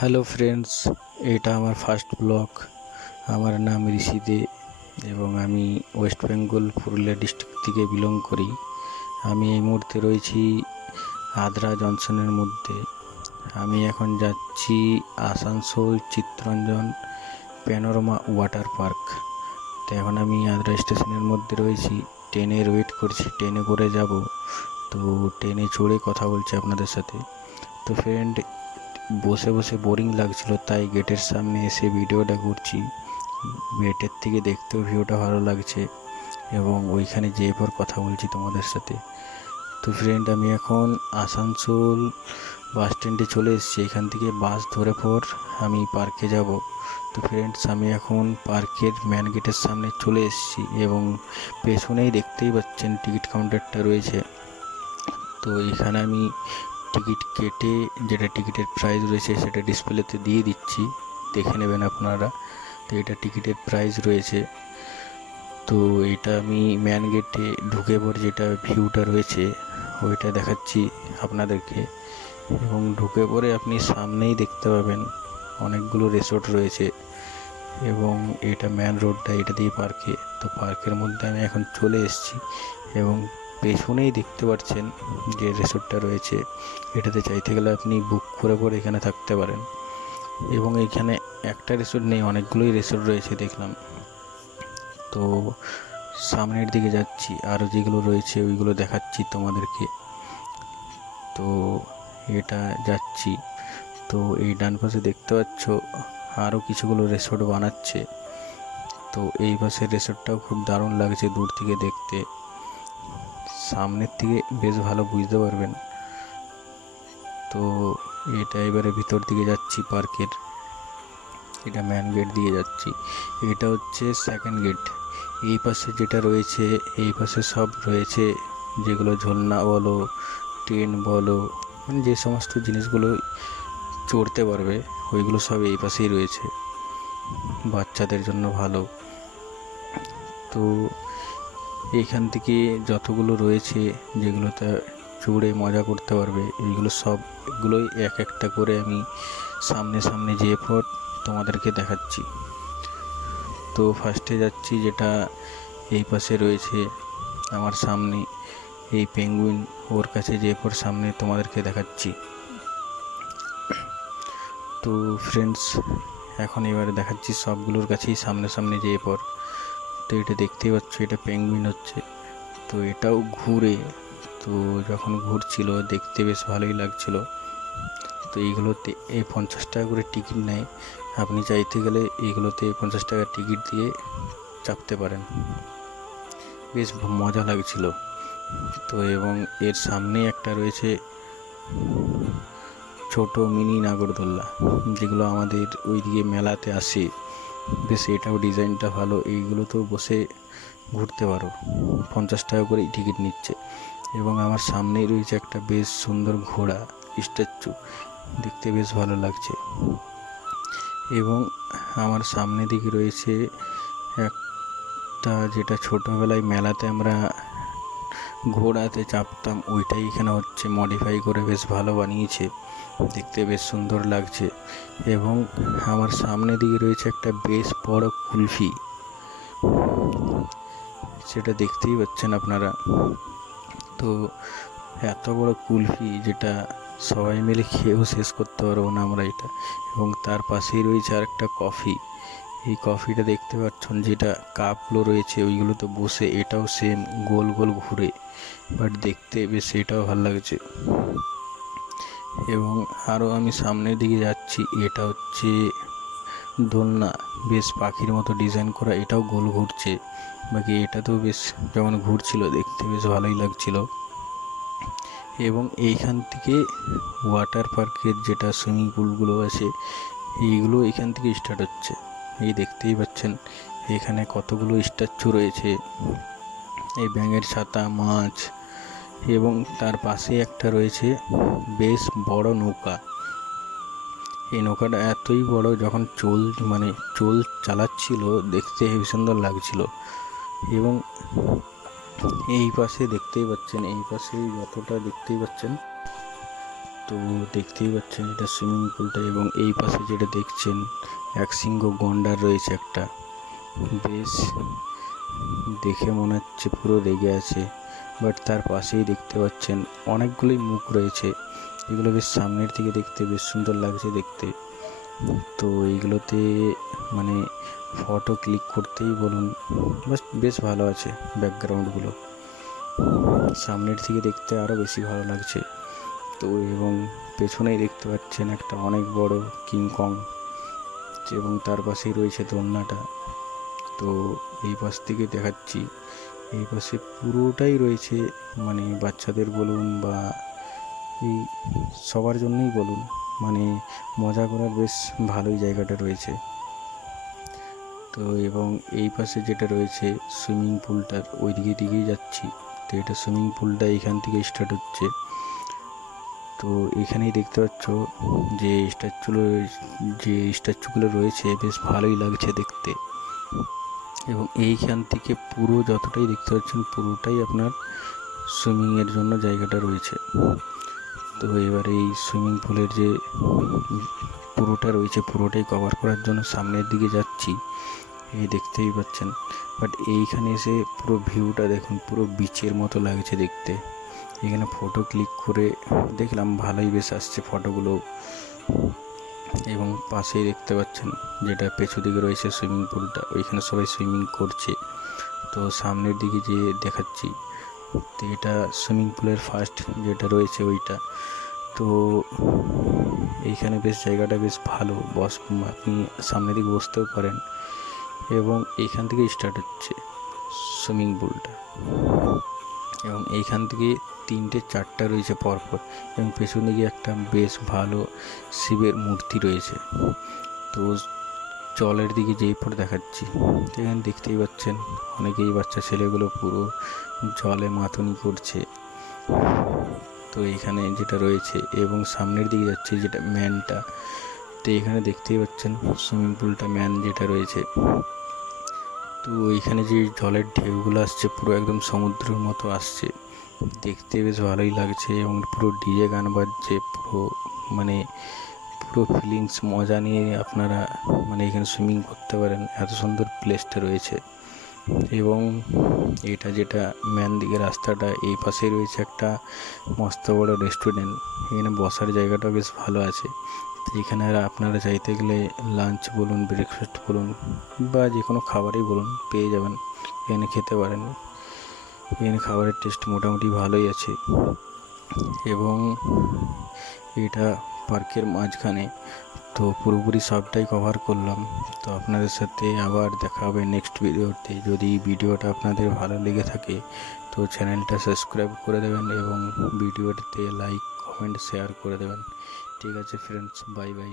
Hello friends, এটা আমার first blog. আমার নাম ঋষি দে এবং আমি ওয়েস্ট বেঙ্গল পুরুলিয়া ডিস্ট্রিক্ট থেকে বিলং করি। আমি এই মুহূর্তে রয়েছি আদ্রা জংশনের মধ্যে। আমি এখন যাচ্ছি Asansol Chittaranjan panorama water park. তো এখন আমি আদ্রা স্টেশনের মধ্যে রয়েছি, ট্রেনের ওয়েট করছি, ট্রেনে করে যাব। তো ট্রেনে চড়ে কথা বলছি আপনাদের সাথে। তো ফ্রেন্ড, বসে বসে বোরিং লাগছিল, তাই গেটের সামনে এসে ভিডিওটা করছি। গেটের থেকে দেখতেও ভিউটা ভালো লাগছে এবং ওইখানে যেয়ে পর কথা বলছি তোমাদের সাথে। তো ফ্রেন্ড, আমি এখন আসানসোল বাস স্ট্যান্ডে চলে এসেছি। এখান থেকে বাস ধরে পর আমি পার্কে যাব। তো ফ্রেন্ডস, আমি এখন পার্কের মেন গেটের সামনে চলে এসেছি এবং পেছনেই দেখতেই পাচ্ছেন টিকিট কাউন্টারটা রয়েছে। তো এখানে আমি টিকিট কেটে যেটা টিকিটের প্রাইস রয়েছে সেটা ডিসপ্লেতে দিয়ে দিচ্ছি, দেখে নেবেন আপনারা। তো এটা টিকিটের প্রাইস রয়েছে। তো এটা আমি ম্যান গেটে ঢুকে পরে যেটা ভিউটা রয়েছে ওইটা দেখাচ্ছি আপনাদেরকে। এবং ঢুকে পরে আপনি সামনেই দেখতে পাবেন অনেকগুলো রিসোর্ট রয়েছে এবং এটা ম্যান রোডটা, এটা দিয়ে পার্কে। তো পার্কের মধ্যে আমি এখন চলে এসেছি এবং পেছনেই দেখতে পাচ্ছেন যে রিসোর্টটা রয়েছে। এটাতে চাইতে গেলে আপনি বুক করে পরে এখানে থাকতে পারেন। এবং এইখানে একটা রিসোর্ট নেই, অনেকগুলোই রিসোর্ট রয়েছে দেখলাম। তো সামনের দিকে যাচ্ছি, আরও যেগুলো রয়েছে ওইগুলো দেখাচ্ছি তোমাদেরকে। তো এটা যাচ্ছি। তো এই ডান পাশে দেখতে পাচ্ছ আরও কিছুগুলো রিসোর্ট বানাচ্ছে। তো এই পাশের রিসোর্টটাও খুব দারুণ লাগছে দূর থেকে দেখতে, সামনের থেকে বেশ ভালো বুঝতে পারবেন। তো এটা এবারে ভিতর দিকে যাচ্ছি পার্কের, এটা মেন গেট দিয়ে যাচ্ছি। এটা হচ্ছে সেকেন্ড গেট। এই পাশে যেটা রয়েছে, এই পাশে সব রয়েছে, যেগুলো ঝর্ণা বলো, ট্রেন বলো, মানে যে সমস্ত জিনিসগুলো চড়তে পারবে ওইগুলো সব এই পাশেই রয়েছে, বাচ্চাদের জন্য ভালো। তো এইখান থেকে যতগুলো রয়েছে যেগুলোতে চড়ে মজা করতে পারবে, এইগুলো সবগুলোই এক একটা করে আমি সামনে সামনে যেয়ে পর তোমাদেরকে দেখাচ্ছি। তো ফার্স্টে যাচ্ছি যেটা এই পাশে রয়েছে আমার সামনে, এই পেঙ্গুইন, ওর কাছে যেয়ে পর সামনে তোমাদেরকে দেখাচ্ছি। তো ফ্রেন্ডস, এখন এবারে দেখাচ্ছি সবগুলোর কাছেই সামনে সামনে যেয়ে পর। তো এটা দেখতেই পাচ্ছ, এটা পেঙ্গুইন হচ্ছে। তো এটাও ঘুরে, তো যখন ঘুরছিল দেখতে বেশ ভালোই লাগছিল। তো এইগুলোতে 50 টাকা করে টিকিট নেয়, আপনি চাইতে গেলে এইগুলোতে 50 টাকা টিকিট দিয়ে চাপতে পারেন, বেশ মজা লাগছিল। তো এবং এর সামনে একটা রয়েছে ছোট মিনি নাগরদোল্লা, যেগুলো আমাদের ওইদিকে মেলাতে আসে, বেশ এটাও ডিজাইনটা ভালো। এইগুলোতেও বসে ঘুরতে পারো, 50 টাকা করেই টিকিট নিচ্ছে। এবং আমার সামনেই রয়েছে একটা বেশ সুন্দর ঘোড়া স্ট্যাচু, দেখতে বেশ ভালো লাগছে। এবং আমার সামনে দিকে রয়েছে একটা, যেটা ছোটোবেলায় মেলাতে আমরা ঘোড়াতে চাপতাম, ওইটাই এখানে হচ্ছে মডিফাই করে বেশ ভালো বানিয়েছে, দেখতে বেশ সুন্দর লাগছে। এবং আমার সামনে দিকে রয়েছে একটা বেশ বড় কুলফি, সেটা দেখতেই পাচ্ছেন আপনারা। তো এত বড় কুলফি যেটা সবাই মিলে খেয়েও শেষ করতে পারবো না আমরা এটা। এবং তার পাশেই রয়েছে আর একটা কফি, এই কফিটা দেখতে পাচ্ছেন, যেটা কাপগুলো রয়েছে ওইগুলো তো বসে, এটাও সেম গোল গোল ঘুরে, বাট দেখতে বেশ এটাও ভালো লাগছে। এবং আরও আমি সামনের দিকে যাচ্ছি, এটা হচ্ছে দোলনা, বেশ পাখির মতো ডিজাইন করা, এটাও গোল ঘুরছে। বাকি এটাতেও বেশ যেমন ঘুরছিল দেখতে বেশ ভালোই লাগছিল। এবং এইখান থেকে ওয়াটার পার্কের যেটা সুইমিং পুলগুলো আছে এইগুলো এখান থেকে স্টার্ট হচ্ছে। এই দেখতেই পাচ্ছেন এখানে কতগুলো স্ট্যাচু রয়েছে, এই ব্যাঙের ছাতা, মাছ, এবং তার পাশে একটা রয়েছে বেশ বড় নৌকা। এই নৌকাটা এতই বড়, যখন চোল চালাচ্ছিল দেখতে হেবি সুন্দর লাগছিল। এবং এই পাশে দেখতেই পাচ্ছেন, এই পাশে যতটা দেখতেই পাচ্ছেন তো দেখতেই পাচ্ছেন এটা সুইমিং পুলটা, এবং এই পাশে যেটা দেখছেন এক সিংহ গন্ডার রয়েছে একটা, বেশ দেখে মনে হচ্ছে পুরো রেগে আছে, বাট তার পাশেই দেখতে পাচ্ছেন অনেকগুলোই মুখ রয়েছে, এগুলো বেশ সামনের থেকে দেখতে বেশ সুন্দর লাগছে দেখতে। তো এইগুলোতে মানে ফটো ক্লিক করতেই বলুন বেশ ভালো আছে, ব্যাকগ্রাউন্ডগুলো সামনের থেকে দেখতে আরও বেশি ভালো লাগছে। তো এবং পেছনেই দেখতে পাচ্ছেন একটা অনেক বড় কিংকং, এবং তার পাশেই রয়েছে দোলনাটা। তো এই পাশ থেকে দেখাচ্ছি, এই পাশে পুরোটাই রয়েছে মানে বাচ্চাদের বলুন বা এই সবার জন্যই বলুন, মানে মজা করার বেশ ভালোই জায়গাটা রয়েছে। তো এবং এই পাশে যেটা রয়েছে সুইমিং পুলটার ওই দিকেই যাচ্ছি। তো এটা সুইমিং পুলটা এখান থেকে স্টার্ট হচ্ছে। তো এখানেই দেখতে পাচ্ছ যে স্ট্যাচুগুলো রয়েছে বেশ ভালোই লাগছে দেখতে, এবং এইখান থেকে পুরো যতটাই দেখতে পাচ্ছেন পুরোটাই আপনার সুইমিংয়ের জন্য জায়গাটা রয়েছে। তো এবার এই সুইমিং পুলের যে পুরোটা রয়েছে পুরোটাই কভার করার জন্য সামনের দিকে যাচ্ছি, এই দেখতেই পাচ্ছেন। বাট এইখানে এসে পুরো ভিউটা দেখুন, পুরো বিচের মতো লাগছে দেখতে। এখানে ফটো ক্লিক করে দেখলাম ভালোই বেশ আসছে ফটোগুলো, এবং পাশেই দেখতে পাচ্ছেন যেটা পেছু দিকে রয়েছে সুইমিং পুলটা, ওইখানে সবাই সুইমিং করছে। তো সামনের দিকে যে দেখাচ্ছি, তো এটা সুইমিং পুলের ফার্স্ট যেটা রয়েছে ওইটা। তো এইখানে বেশ জায়গাটা বেশ ভালো, আপনি সামনের দিকে বসতেও পারেন, এবং এইখান থেকে স্টার্ট হচ্ছে সুইমিং পুলটা, এবং এইখান থেকে 3-4টা রয়েছে পরপর, এবং পেছন দিকে একটা বেশ ভালো শিবের মূর্তি রয়েছে। তো জলের দিকে যেই পর দেখাচ্ছি, এখানে দেখতেই পাচ্ছেন অনেকেই বাচ্চা ছেলেগুলো পুরো জলে মাতনি করছে। তো এখানে যেটা রয়েছে এবং সামনের দিকে যাচ্ছে যেটা ম্যানটা, তো এখানে দেখতেই পাচ্ছেন সুইমিং পুলটা ম্যান যেটা রয়েছে। তো এইখানে যে জলের ঢেউগুলো আসছে পুরো একদম সমুদ্রের মতো আসছে, দেখতে বেশ ভালোই লাগছে, এবং পুরো ডিজে গান বাজছে, পুরো ফিলিংস মজা নিয়ে আপনারা মানে এখানে সুইমিং করতে পারেন, এত সুন্দর প্লেসটা রয়েছে। এবং এটা যেটা মেন দিকে রাস্তাটা, এই পাশে রয়েছে একটা মস্ত বড় রেস্টুরেন্ট, এখানে বসার জায়গাটা বেশ ভালো আছে। এখানে আপনারা চাইতে গেলে লাঞ্চ বলুন, ব্রেকফাস্ট বলুন, বা যে কোনো খাবারই বলুন পেয়ে যাবেন, এখানে খেতে পারেন। এখানে খাবারের টেস্ট মোটামুটি ভালোই আছে, এবং এটা পার্কের মাঝখানে। তো পুরোপুরি সবটাই কভার করলাম। তো আপনাদের সাথে আবার দেখা হবে নেক্সট ভিডিওতে। যদি ভিডিওটা আপনাদের ভালো লেগে থাকে তো চ্যানেলটা সাবস্ক্রাইব করে দেবেন, এবং ভিডিওটিতে লাইক, কমেন্ট, শেয়ার করে দেবেন। ঠিক আছে ফ্রেন্ডস, বাই বাই।